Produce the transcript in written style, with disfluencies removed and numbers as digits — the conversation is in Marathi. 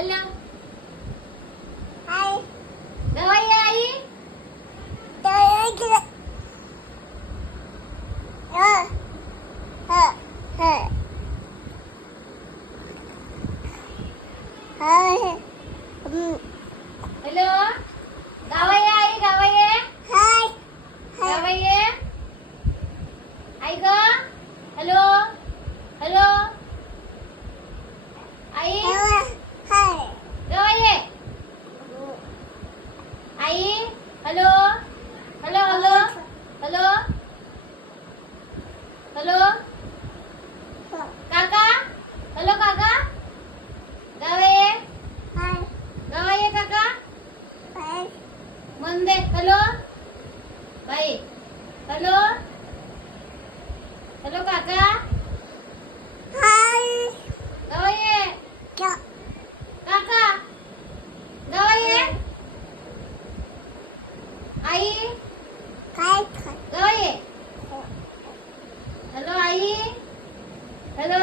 हॅलो गवाई आई हॅलो गावाई आई गावाई गावाई आई ग हॅलो हॅलो आई गवाई आई hello hello hello hello hello काका हॅलो काका गावाई गावाई काका मंदे हॅलो बाई हॅलो हॅलो काका गावाई काका गावाई आई गावाई हॅलो आई हॅलो